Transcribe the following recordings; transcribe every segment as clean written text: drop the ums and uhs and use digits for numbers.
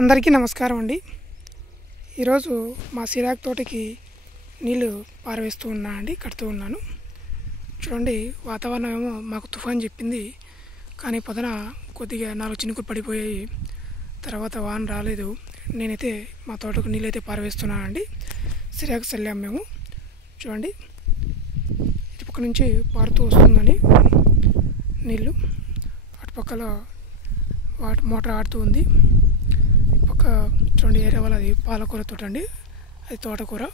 అందరికీ నమస్కారం అండి. ఈరోజు మా సిరాక్ తోటకి నీళ్ళు పారవేస్తూ ఉన్నా అండి, కడుతూ ఉన్నాను. చూడండి, వాతావరణం ఏమో మాకు తుఫాన్ చెప్పింది, కానీ పొద్దున కొద్దిగా 4 చినుకులు పడిపోయాయి. తర్వాత వాన రాలేదు. నేనైతే మా తోటకు నీళ్ళు అయితే పారవేస్తున్నానండి. సిరాక్ చల్లాము మేము. చూడండి, ఇటుపక్క నుంచి పారుతూ వస్తుందండి నీళ్ళు. అటుపక్కల మోటార్ ఆడుతూ ఉంది. పక్క చూడండి, ఏరియా వాళ్ళ అది పాలకూర తోట అండి, అది తోటకూర.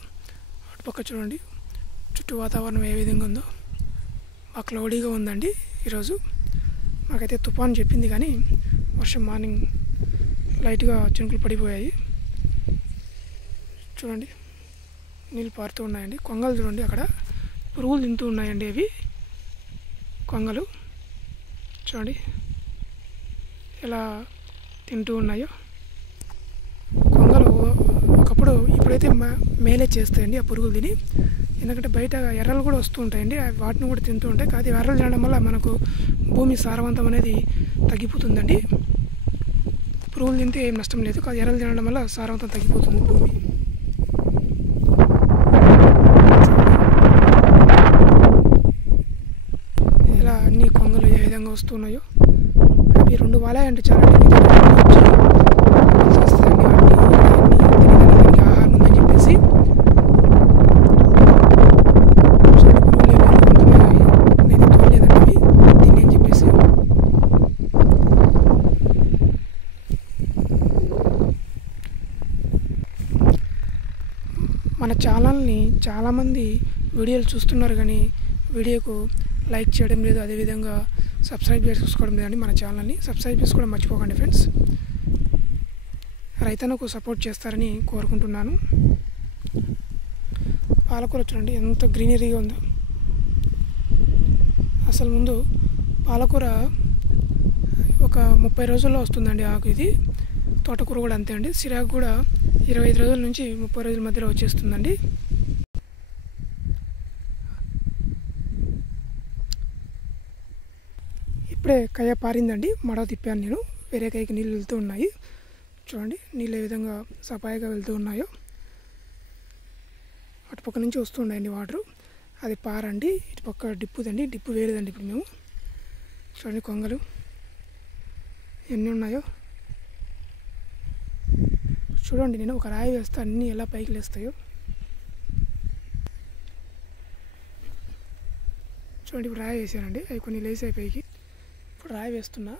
అటుపక్క చూడండి చుట్టూ వాతావరణం ఏ విధంగా ఉందో. మాకు క్లౌడీగా ఉందండి ఈరోజు. మాకైతే తుఫాన్ చెప్పింది, కానీ వర్షం మార్నింగ్ లైట్గా చినుకులు పడిపోయాయి. చూడండి, నీళ్ళు పారుతూ ఉన్నాయండి. కొంగలు చూడండి, అక్కడ పురుగులు తింటూ ఉన్నాయండి. అవి కొంగలు చూడండి ఎలా తింటూ ఉన్నాయో. కొంగలు ఒకప్పుడు, ఇప్పుడైతే మేలే చేస్తాయండి ఆ పురుగులు తిని. ఎందుకంటే బయట ఎర్రలు కూడా వస్తూ ఉంటాయండి, వాటిని కూడా తింటూ ఉంటాయి. కానీ ఎర్రలు తినడం వల్ల మనకు భూమి సారవంతం అనేది తగ్గిపోతుందండి. పురుగులు తింటే ఏం నష్టం లేదు, కానీ ఎర్రలు తినడం వల్ల సారవంతం తగ్గిపోతుంది భూమి. ఇలా అన్ని కొంగలు ఏ విధంగా వస్తున్నాయో. అవి 2 వాలాయంటే చాలా ఆహారం ఉందని చెప్పేసి. నేను తోలేదండి తిని అని చెప్పేసి. మన ఛానల్ని చాలామంది వీడియోలు చూస్తున్నారు, కానీ వీడియోకు లైక్ చేయడం లేదు, అదేవిధంగా సబ్స్క్రైబ్ చేసుకోవడం లేదండి. మన ఛానల్ని సబ్స్క్రైబ్ చేసుకోవడం మర్చిపోకండి ఫ్రెండ్స్. రైతన్నకు సపోర్ట్ చేస్తారని కోరుకుంటున్నాను. పాలకూర చూడండి ఎంత గ్రీనరీగా ఉందో. అసలు ముందు పాలకూర ఒక 30 రోజుల్లో వస్తుందండి ఆకు. ఇది తోటకూర కూడా అంతే అండి. సిరాకు కూడా 25 రోజుల నుంచి 30 రోజుల మధ్యలో వచ్చేస్తుందండి. ఇప్పుడే కయ్య పారిందండి, మడవ తిప్పాను నేను. వేరే కైకి నీళ్ళు వెళ్తూ ఉన్నాయి. చూడండి నీళ్ళు ఏ విధంగా సపాయిగా వెళ్తూ ఉన్నాయో. అటుపక్క నుంచి వస్తున్నాయండి వాటరు. అది పారండి. ఇటుపక్క డిప్పుదండి, డిప్పు వేరేదండి. ఇప్పుడు మేము చూడండి కొంగలు ఎన్ని ఉన్నాయో చూడండి. నేను ఒక రాయి వేస్తే అన్నీ ఎలా పైకి లేస్తాయో చూడండి. ఇప్పుడు రాయి వేసానండి, అవి కొన్ని లేసాయి పైకి. ఇప్పుడు రాయి వేస్తున్నా.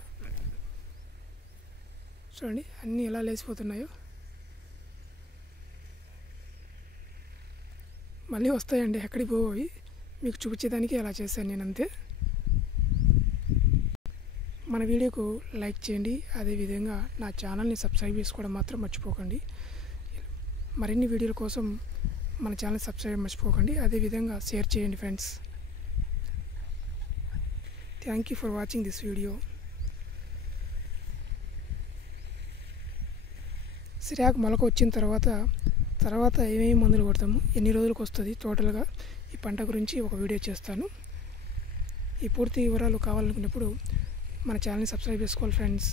చూడండి అన్నీ ఎలా లేచిపోతున్నాయో. మళ్ళీ వస్తాయండి, ఎక్కడికి పోయి మీకు చూపించేదానికి అలా చేశాను నేను, అంతే. మన వీడియోకు లైక్ చేయండి, అదేవిధంగా నా ఛానల్ని సబ్స్క్రైబ్ చేసుకోవడం మాత్రం మర్చిపోకండి. మరిన్ని వీడియోల కోసం మన ఛానల్ సబ్స్క్రైబ్ మర్చిపోకండి, అదేవిధంగా షేర్ చేయండి friends. Thank you for watching this video. సిరాకు మొలక వచ్చిన తర్వాత ఏమేమి మందులు కొడతాము, ఎన్ని రోజులకు వస్తుంది, టోటల్గా ఈ పంట గురించి ఒక వీడియో చేస్తాను. ఈ పూర్తి వివరాలు కావాలనుకున్నప్పుడు మన ఛానల్ని సబ్స్క్రైబ్ చేసుకోవాలి friends.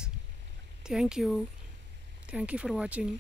Thank you for watching.